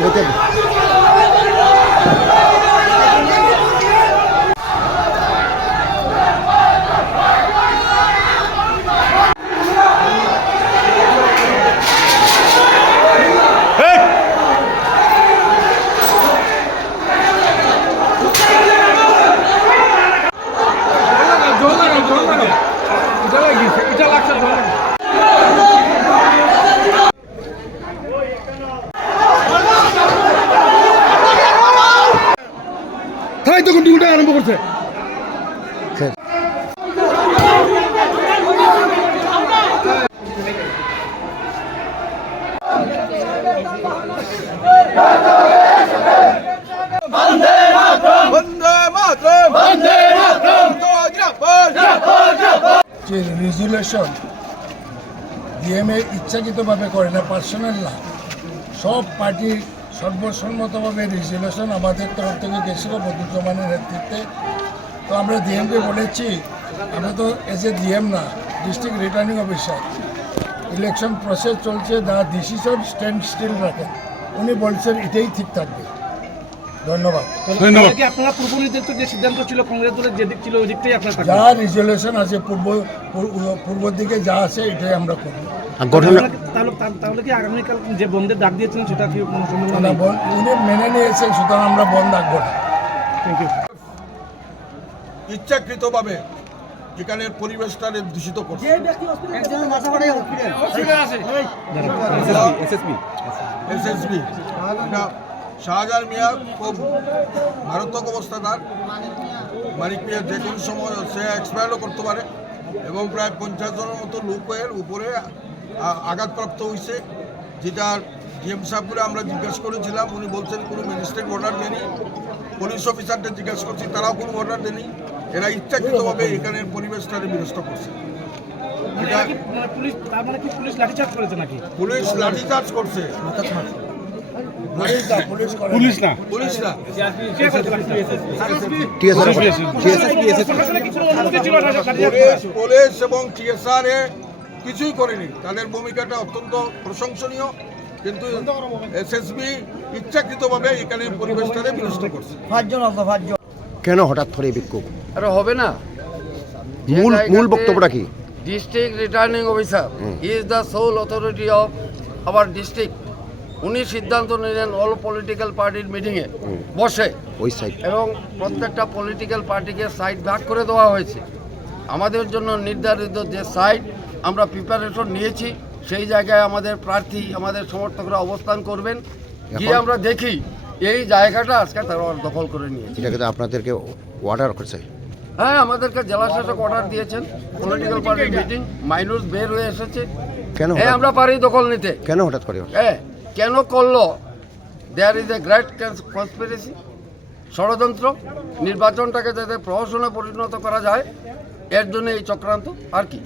我店里。ডিউটি আরম্ভ করছে। যে রেজুলেশন ডিএমএ ইচ্ছাকৃতভাবে করে না পার্সোনাল না সব পার্টি সর্বসম্মতভাবে রেজুলেশন আমাদের তরফ থেকে গেছিল বদুজ্জামানের নেতৃত্বে। তো আমরা ডিএমকে বলেছি আমরা তো এজ এ ডিএম না district returning officer election process চলছে দা ডিসিশন স্ট্যান্ড স্টিল রাখেন। উনি বলছেন এটাই ঠিক থাকবে। ধন্যবাদ। তাহলে কি আপনারা পূর্ব যে সিদ্ধান্ত ছিল কংগ্রেস দলের যে দিক ছিল ওই দিকটাই আপনারা যা রেজুলেশন আছে পূর্ব পূর্ব- পূর্ব দিকে যা আছে এটাই আমরা করব। ঘটনা তাহলে তাহলে কি আগামীকাল যে বন্ধের ডাক দিয়েছিলেন সেটা কি উনি মেনে নিয়েছেন সুতরাং আমরা বন্ধ না থ্যাংক ইউ ইচ্ছাকৃতভাবে এখানের পরিবেশটাকে দূষিত করছে। এসএসবি এটা শাহজাহান মিয়া খুব মারাত্মক অবস্থা তার মানিক মিয়া যে কোনো সময় সে এক্সপায়ারও করতে পারে। এবং প্রায় পঞ্চাশ জনের মতো লোকের উপরে আঘাতপ্রাপ্ত হয়েছে যেটা ডিএম সাহেবকে আমরা জিজ্ঞাসা করেছিলাম উনি বলছেন কোনো ম্যাজিস্ট্রেট অর্ডার দেয়নি পুলিশ অফিসারদের জিজ্ঞাসা করছি তারাও কোনো অর্ডার দেনি এরা ইচ্ছাকৃতভাবে এখানের পরিবেশটাকে বিনষ্ট করছে। মানে মানে পুলিশ মানে লাঠিচার্জ করেছে নাকি? পুলিশ লাঠিচার্জ করছে। না না। পুলিশ এবং টিএসআর এ কিছুই করেনি। তাদের ভূমিকাটা অত্যন্ত প্রশংসনীয় কিন্তু এসএসবি ইচ্ছাকৃতভাবে এখানে পরিবেশটাকে বিনষ্ট করছে। কেন হঠাৎ করে বিক্ষোভ? আরে হবে না। মূল মূল বক্তব্যটা কি? District returning officer is the sole authority of our district উনি সিদ্ধান্ত নিলেন অল পলিটিক্যাল পার্টির মিটিংয়ে বসে। ওই সাইড এবং প্রত্যেকটা পলিটিক্যাল পার্টিকে সাইড ভাগ করে দেওয়া হয়েছে। আমাদের জন্য নির্ধারিত যে সাইট আমরা প্রিপারেশন নিয়েছি সেই জায়গায় আমাদের প্রার্থী আমাদের সমর্থকরা অবস্থান করবেন। গিয়ে আমরা দেখি এই জায়গাটা আজকে তারা দখল করে নিয়েছে। এটা কিন্তু আপনাদেরকে অর্ডার করছে। হ্যাঁ আমাদেরকে জেলা শাসক অর্ডার দিয়েছেন। পলিটিক্যাল পার্টির মিটিং মাইনুস বের হয়ে এসেছে। কেন হ্যাঁ আমরা পারি দখল নিতে। কেন হঠাৎ করে? হ্যাঁ কেন করল? There is a great conspiracy ষড়যন্ত্র নির্বাচনটাকে যাতে প্রহসনে পরিণত করা যায় এর জন্য এই চক্রান্ত আর কি?